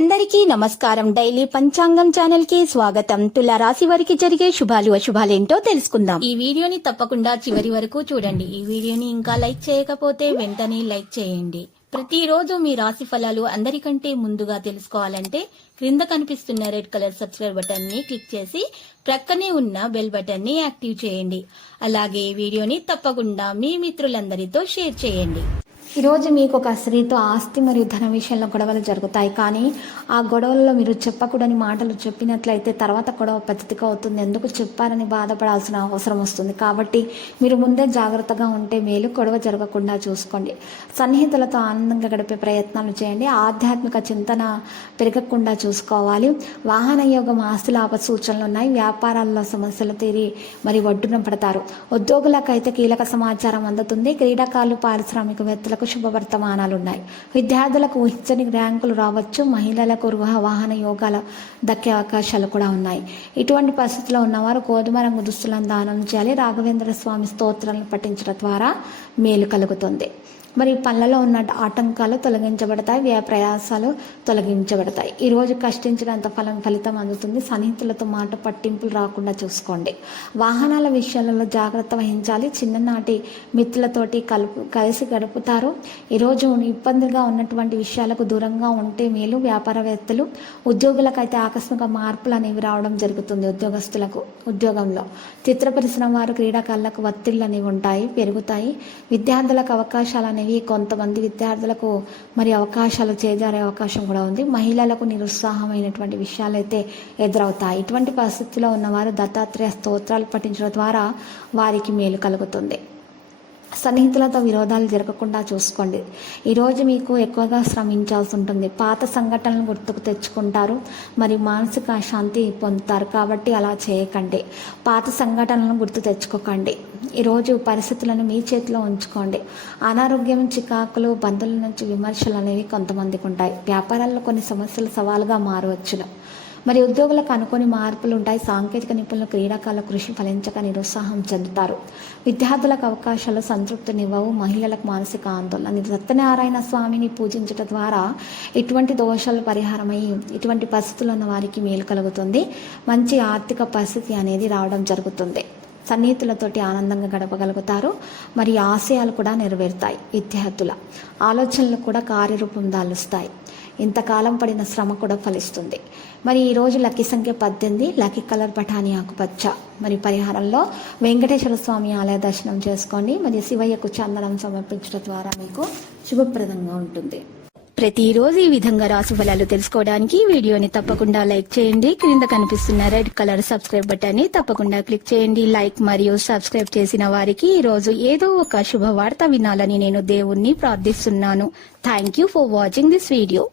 అందరికీ నమస్కారం. డైలీ పంచాంగం ఛానల్ కి స్వాగతం. తుల రాశి వారికి జరిగే శుభాలు అశుభాలేంటో తెలుసుకుందాం. ఈ వీడియోని తప్పకుండా చివరి వరకు చూడండి. ఈ వీడియోని ఇంకా లైక్ చేయకపోతే వెంటనే లైక్ చేయండి. ప్రతిరోజు మీ రాశి ఫలాలు అందరికంటే ముందుగా తెలుసుకోవాలంటే క్రింద కనిపిస్తున్న రెడ్ కలర్ సబ్స్క్రైబ్ బటన్ ని క్లిక్ చేసి ప్రక్కనే ఉన్న బెల్ బటన్ ని యాక్టివ్ చేయండి. అలాగే ఈ వీడియోని తప్పకుండా మీ మిత్రులందరితో షేర్ చేయండి. ఈరోజు మీకు ఒక స్త్రీతో ఆస్తి మరియు ధన విషయంలో గొడవలు జరుగుతాయి. కానీ ఆ గొడవల్లో మీరు చెప్పకూడని మాటలు చెప్పినట్లయితే తర్వాత గొడవ పెద్దదిగా అవుతుంది. ఎందుకు చెప్పారని బాధపడాల్సిన అవసరం వస్తుంది. కాబట్టి మీరు ముందే జాగ్రత్తగా ఉంటే మేలు. గొడవ జరగకుండా చూసుకోండి. సన్నిహితులతో ఆనందంగా గడిపే ప్రయత్నాలు చేయండి. ఆధ్యాత్మిక చింతన పెరగకుండా చూసుకోవాలి. వాహన యోగం, ఆస్తి లాభ సూచనలు ఉన్నాయి. వ్యాపారాల్లో సమస్యలు తీరి మరి ఒడ్డున పడతారు. ఉద్యోగులకైతే కీలక సమాచారం అందుతుంది. క్రీడాకారులు, పారిశ్రామికవేత్తలకు శుభవర్తమానాలున్నాయి. విద్యార్థులకు ఊహించని ర్యాంకులు రావచ్చు. మహిళలకు గృహ వాహన యోగాలు దక్కే అవకాశాలు కూడా ఉన్నాయి. ఇటువంటి పరిస్థితుల్లో ఉన్నవారు గోధుమ రంగు దుస్తులను దానం చేయాలి. రాఘవేంద్ర స్వామి స్తోత్రాలను పఠించడం ద్వారా మేలు కలుగుతుంది. మరి పనులలో ఉన్న ఆటంకాలు తొలగించబడతాయి. వ్యయ ప్రయాసాలు తొలగించబడతాయి. ఈరోజు కష్టించినంత ఫలితం అందుతుంది. సన్నిహితులతో మాట పట్టింపులు రాకుండా చూసుకోండి. వాహనాల విషయాలలో జాగ్రత్త వహించాలి. చిన్ననాటి మిత్రులతోటి కలిసి గడుపుతారు. ఈరోజు ఇబ్బందిగా ఉన్నటువంటి విషయాలకు దూరంగా ఉంటే మేలు. వ్యాపారవేత్తలు, ఉద్యోగులకైతే ఆకస్మిక మార్పులు అనేవి రావడం జరుగుతుంది. ఉద్యోగస్తులకు ఉద్యోగంలో, చిత్ర పరిశ్రమ వారు, క్రీడాకారులకు ఒత్తిళ్లు అనేవి ఉంటాయి, పెరుగుతాయి. విద్యార్థులకు అవకాశాలు కొంతమంది విద్యార్థులకు మరి అవకాశాలు చేజారే అవకాశం కూడా ఉంది. మహిళలకు నిరుత్సాహమైనటువంటి విషయాలు అయితే ఎదురవుతాయి. ఇటువంటి పరిస్థితిలో ఉన్నవారు దత్తాత్రేయ స్తోత్రాలు పఠించడం ద్వారా వారికి మేలు కలుగుతుంది. సన్నిహితులతో విరోధాలు జరగకుండా చూసుకోండి. ఈరోజు మీకు ఎక్కువగా శ్రమించాల్సి ఉంటుంది. పాత సంఘటనలను గుర్తుకు తెచ్చుకుంటారు. మరి మానసిక శాంతి పొందుతారు. కాబట్టి అలా చేయకండి. పాత సంఘటనలను గుర్తు తెచ్చుకోకండి. ఈరోజు పరిస్థితులను మీ చేతిలో ఉంచుకోండి. అనారోగ్యం, చికాకులు, బంధువుల నుంచి విమర్శలు అనేవి కొంతమందికి ఉంటాయి. వ్యాపారాల్లో కొన్ని సమస్యలు సవాలుగా మారవచ్చును. మరి ఉద్యోగులకు అనుకోని మార్పులు ఉంటాయి. సాంకేతిక నిపుణులు, క్రీడాకారుల కృషి ఫలించక నిరుత్సాహం చెందుతారు. విద్యార్థులకు అవకాశాలు సంతృప్తినివ్వవు. మహిళలకు మానసిక ఆందోళన. సత్యనారాయణ స్వామిని పూజించడం ద్వారా ఇటువంటి దోషాలు పరిహారమై ఇటువంటి పరిస్థితుల్లో ఉన్న వారికి మేలు కలుగుతుంది. మంచి ఆర్థిక పరిస్థితి అనేది రావడం జరుగుతుంది. సన్నిహితులతోటి ఆనందంగా గడపగలుగుతారు. మరి ఆశయాలు కూడా నెరవేరుతాయి. విద్యార్థుల ఆలోచనలు కూడా కార్యరూపం దాలుస్తాయి. ఇంతకాలం పడిన శ్రమ కూడా ఫలిస్తుంది. మరి ఈరోజు లక్కీ సంఖ్య 18, లక్కీ కలర్ బఠానీ ఆకుపచ్చ. మరి పరిహారంలో వెంకటేశ్వర స్వామి ఆలయ దర్శనం చేసుకోండి. మరి శివయ్యకు చందనం సమర్పించడం ద్వారా మీకు శుభప్రదంగా ఉంటుంది. ప్రతిరోజు ఈ విధంగా రాశి ఫలాలు తెలుసుకోవడానికి వీడియోని తప్పకుండా లైక్ చేయండి. క్రింద కనిపిస్తున్న రెడ్ కలర్ సబ్స్క్రైబ్ బటన్ ని తప్పకుండా క్లిక్ చేయండి. లైక్ మరియు సబ్స్క్రైబ్ చేసిన వారికి ఈ రోజు ఏదో ఒక శుభవార్త వినాలని నేను దేవుణ్ణి ప్రార్థిస్తున్నాను. Thank you for watching this video.